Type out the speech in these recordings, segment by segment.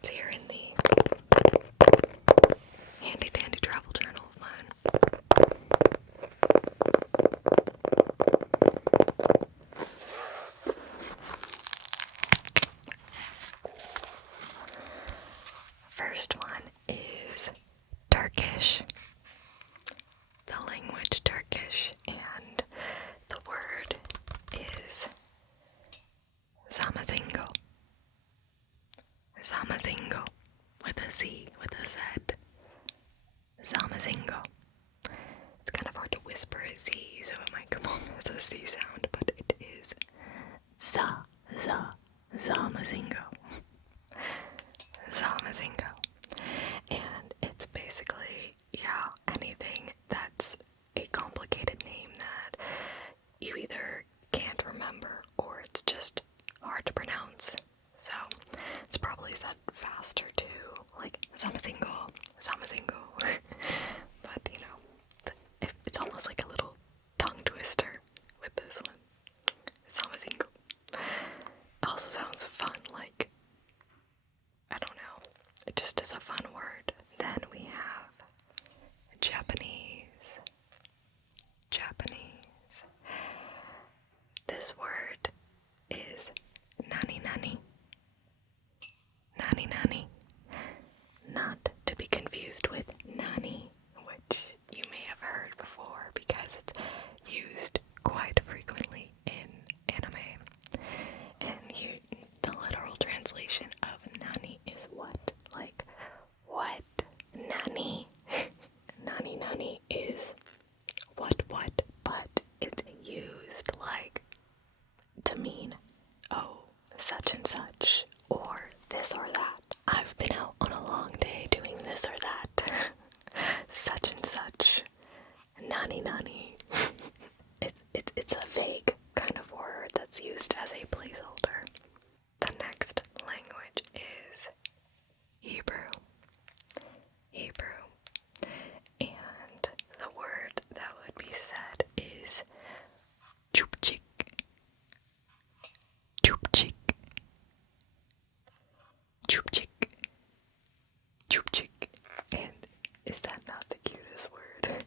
it's here in the handy dandy travel journal of mine. First one is Turkish. The language Turkish, and the word is Zamazingo. Zamazingo, with a Z, with a Z. Zamazingo. It's kind of hard to whisper a Z, so it might come off as a C sound, but it is Zamazingo. Zamazingo. And it's basically, anything that's a complicated name that you either can't remember or it's just hard to pronounce. So it's probably said faster too, like Zamazingo. But it's almost like a little tongue twister with this one. Zamazingo. Also sounds fun, like, I don't know. It just is a fun word. Then we have Japanese. This word is nani nani. Nani nani. Not to be confused with nani, which you may have heard before because it's used quite frequently in anime. And the literal translation of nani is what? Like, what? Nani? Nani is what, but it's used like to mean, oh, such and such, or this or that. I've been out on a long day doing this or that. Such and such. Nani. It's a vague kind of word that's used as a placeholder. The next language is Hebrew. And the word that would be said is chupchik. And is that not the cutest word?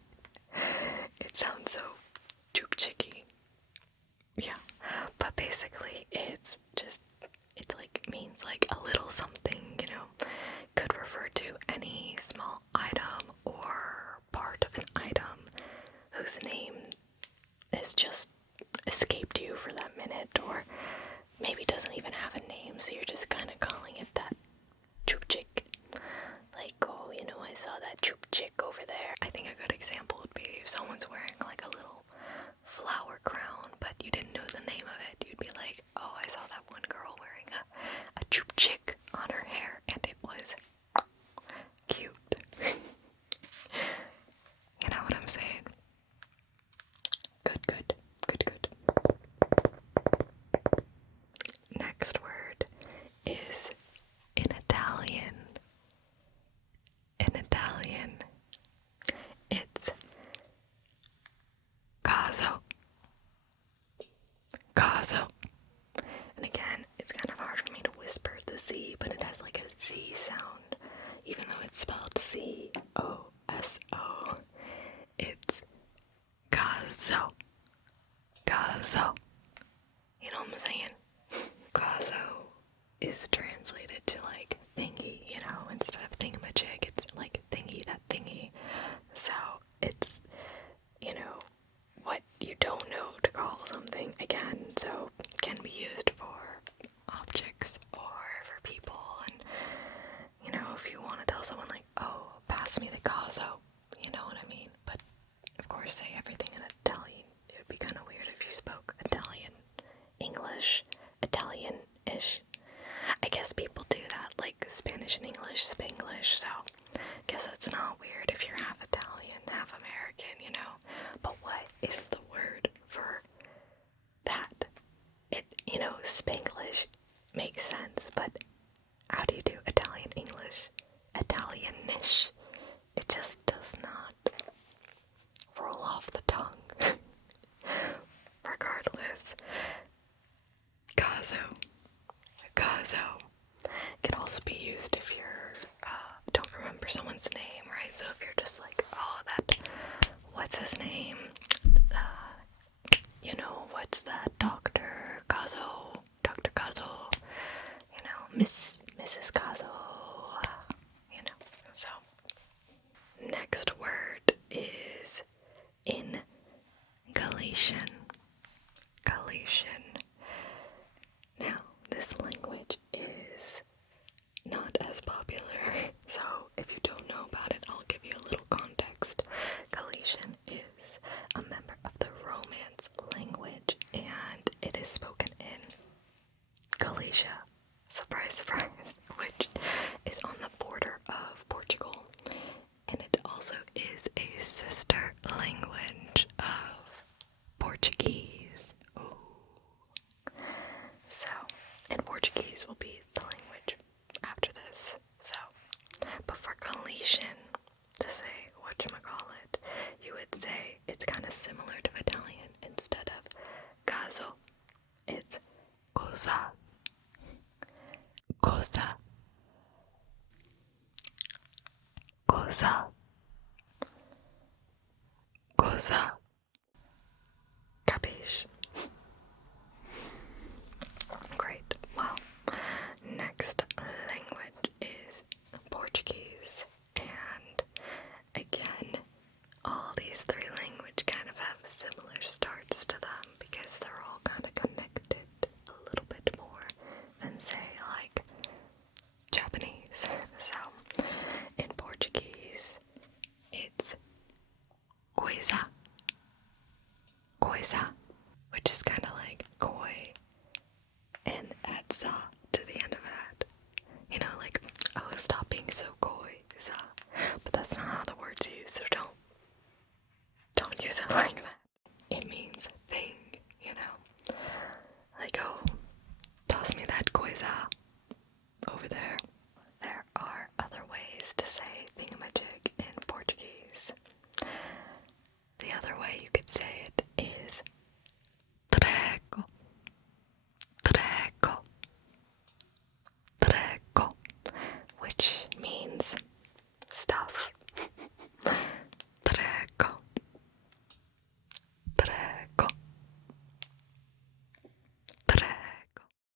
It sounds so chupchicky. Yeah, but basically it means like a little something, could refer to any small item or part of an item whose name has just escaped you for that minute, or maybe doesn't even have a name, so you're just kind of calling it that chupchik. Like, oh, I saw that chupchik over there. I think a good example would be if someone's wearing like a little flower crown, but you didn't know the name of it. You'd be like, oh, I saw that one girl wearing a chupchik on her hair, and it was cute. You know what I'm saying? Good. Next word is in Italian. It's caso. And again, it's kind of hard for me to whisper the Z, but it has like a Z sound, even though it's spelled C-O-S-O. It's caso. You know what I'm saying? Caso is translated to like thingy, instead of thingamajig, it's like thingy, that thingy. So it's, what you don't know to call something again, so it can be used for objects or for people, and, if you want to tell someone like, oh, pass me the caso, you know what I mean? But, of course, say everything in Italian. It would be kind of weird if you spoke Italian, English, Italian-ish. I guess people do that, like Spanish and English, Spanglish, so I guess that's not weird if you're half Italian, half American, But what is the word for that? Spanglish makes sense, but how do you do Italian English? Italianish. It just does not roll off the tongue. Regardless. Caso. could also be used if you're don't remember someone's name, right? So if you're just like, oh, that, what's his name? What's that? Dr. Kazo, Mrs. Kazo, So, next word is in Galician. Now, this language is not as popular, so if you don't know about it, I'll give you a little context. Galician is a member of the Romance language, and it is spoken in Galicia, surprise, surprise, which is on the border of Portugal, and it also is a sister language of Portuguese. Ooh. So, and Portuguese will be the language after this. So, but for Galician to say whatchamacallit, you would say it's kind of similar to Italian. Instead of caso, it's cosa. Cosa. Cosa. Cosa. Capiche? Great. Well, next language is Portuguese. And again, all these three languages kind of have similar starts to them because they're all kind of connected a little bit more than, say, like Japanese. So, in Portuguese, it's coisa, which is kind of like koi, and add za to the end of that. Like, oh, stop being so coy, za. But that's not how the word's used, so don't use it like that. It means thing, Like, oh, toss me that coisa over there. There are other ways to say thingamajig in Portuguese. The other way you could say it is treco, which means stuff. Treco.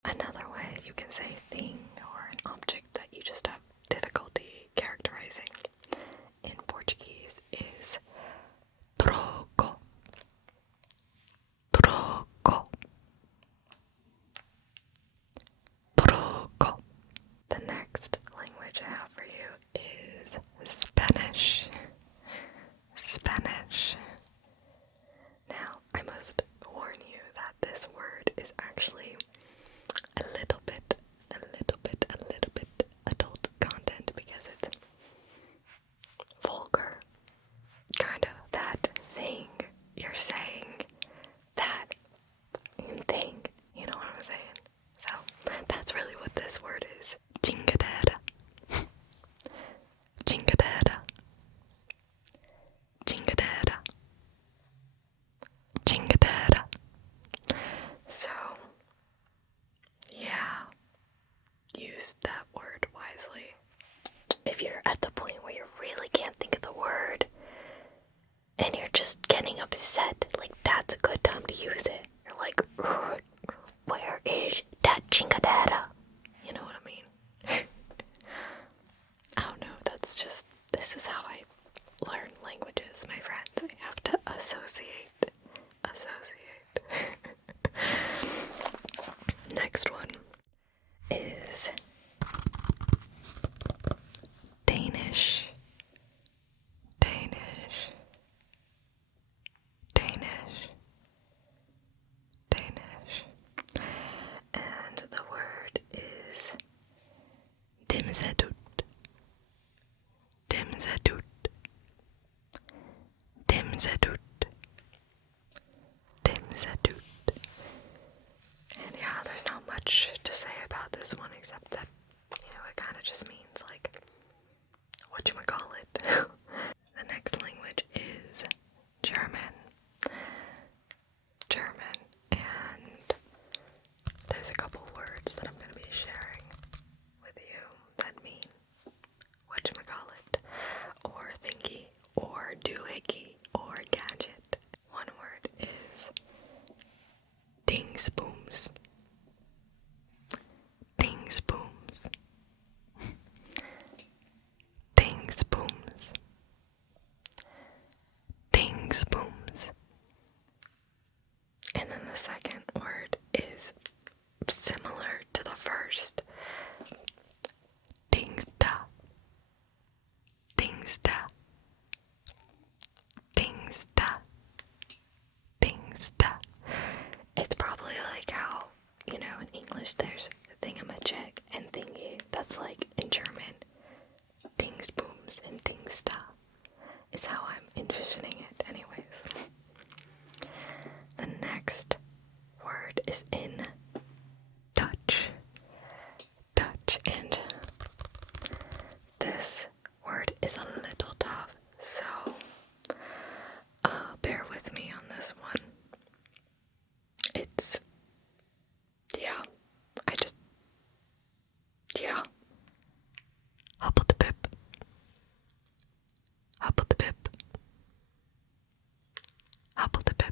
Another way you can say thing or an object that you just have difficulty characterizing in Portuguese is troco. The next language I have for you is Spanish. Now, I must warn you that this word is actually a little bit adult content because it's vulgar. Kind of that thing you're saying, that thing, you know what I'm saying? So, that's really what this word is. Chingadera. So, yeah, use that word wisely. If you're at the point where you really can't think of the word and you're just getting upset, like, that's a good time to use it. You're like, where is that chingadera? You know what I mean? I don't know, this is how I learn languages, my friends. I have to associate. Next one is Danish. And the word is dimzadut. And yeah, there's not much to say about this one except that, it kind of just means like, whatchamacallit. The next language is German. And there's a couple words that I'm going to be sharing with you. language, and this word is a little tough, so bear with me on this one. It's, yeah, Huppeldepup. Huppeldepup. Huppeldepup.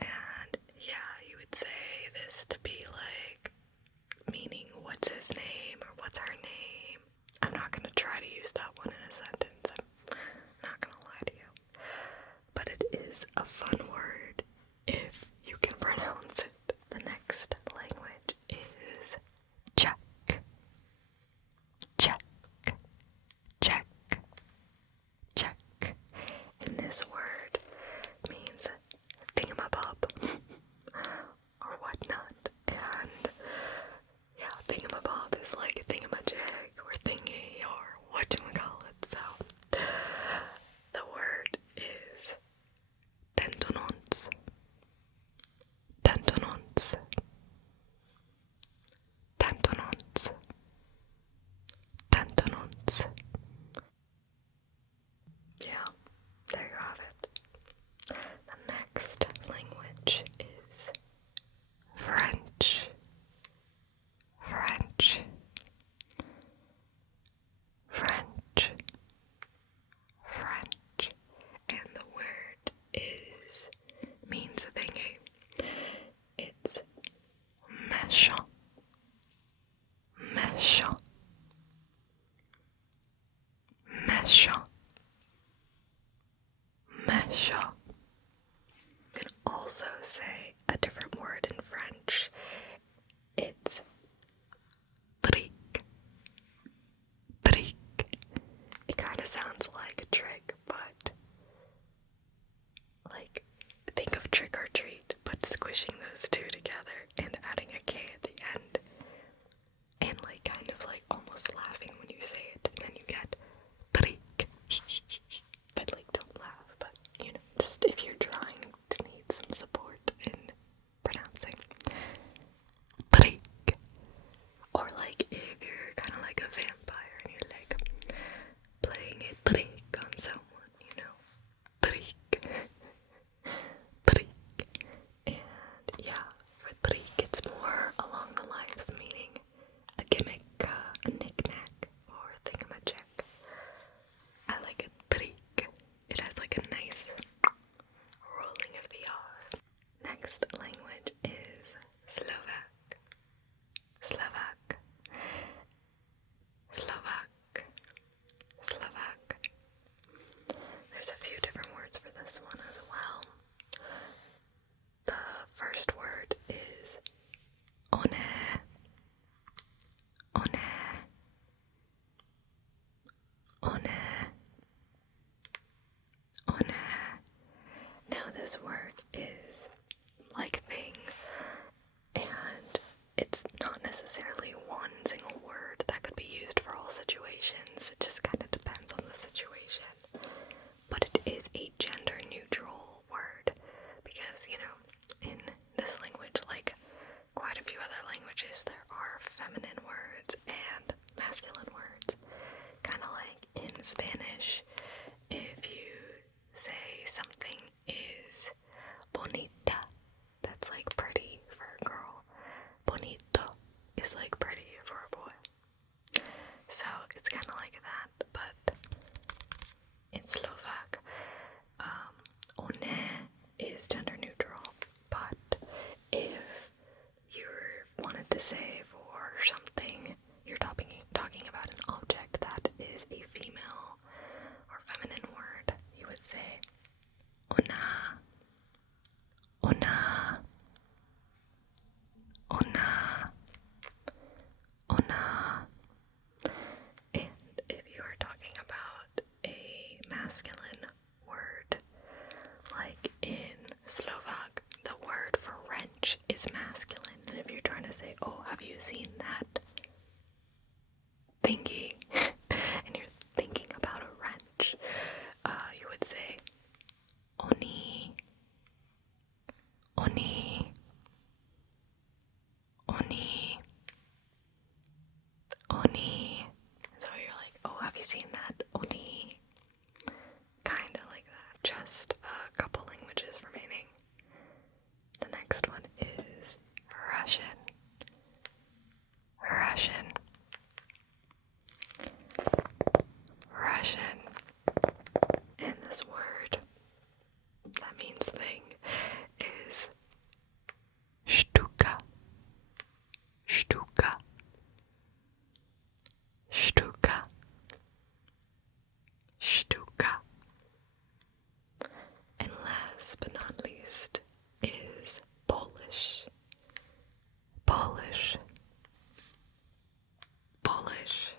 And yeah, you would say this to be like meaning what's his name or what's her name. I'm not going to try to use that one in a sentence. I'm not going to lie to you. But it is a fun word if you can pronounce it. The next language is Czech. Czech. Czech. Czech. And this word means thingamabob or whatnot. And yeah, thingamabob is like thingamajig or thingy or whatchamacallit. So the word is tentonons. Tentonons. Tentonons. Tentonons. Yeah, there you have it. The next language is French. French. French. French. And the word means thingy. It's méchant. Méchant. Méchant. Méchant. You can also say a different word in French. It's trick. Trick. It kind of sounds like a trick, but like think of trick or treat, but squishing those two together and adding a K at the end. And like kind of like almost laughing when you say it, and then you get trick. But like don't laugh, but you know, just if you're trying to need some support in pronouncing. Trick. Or like if you're kind of like a vampire and you're like playing a trick on someone, you know. Trick. Trick. And yeah, for trick it's more along the lines of meaning a gimmick, a knick-knack, or a thingamajig. I like a trick. It has like a nice rolling of the R. Next language is Slovak. Slovak. Slovak. Slovak. There's a few different words for this one as well. The first word is one. One. One. One. Now this word is like thing, and it's not necessarily one single word that could be used for all situations. It just kind of depends on the situation. But it is a gender neutral word because, you know, in this language, like quite a few other languages, there are feminine words and masculine words. Kind of like in Spanish, if you say something is bonita, that's like pretty for a girl. Bonito is like pretty for a boy. So it's kind of like that, but in Slovak, one is gender neutral. But if you wanted to say for something, you're talking about an object that is a female Russian. Russian. And this word that means thing is Sztuka. Sztuka. Sztuka. Sztuka. And last but not least is Polish. Polish. Polish.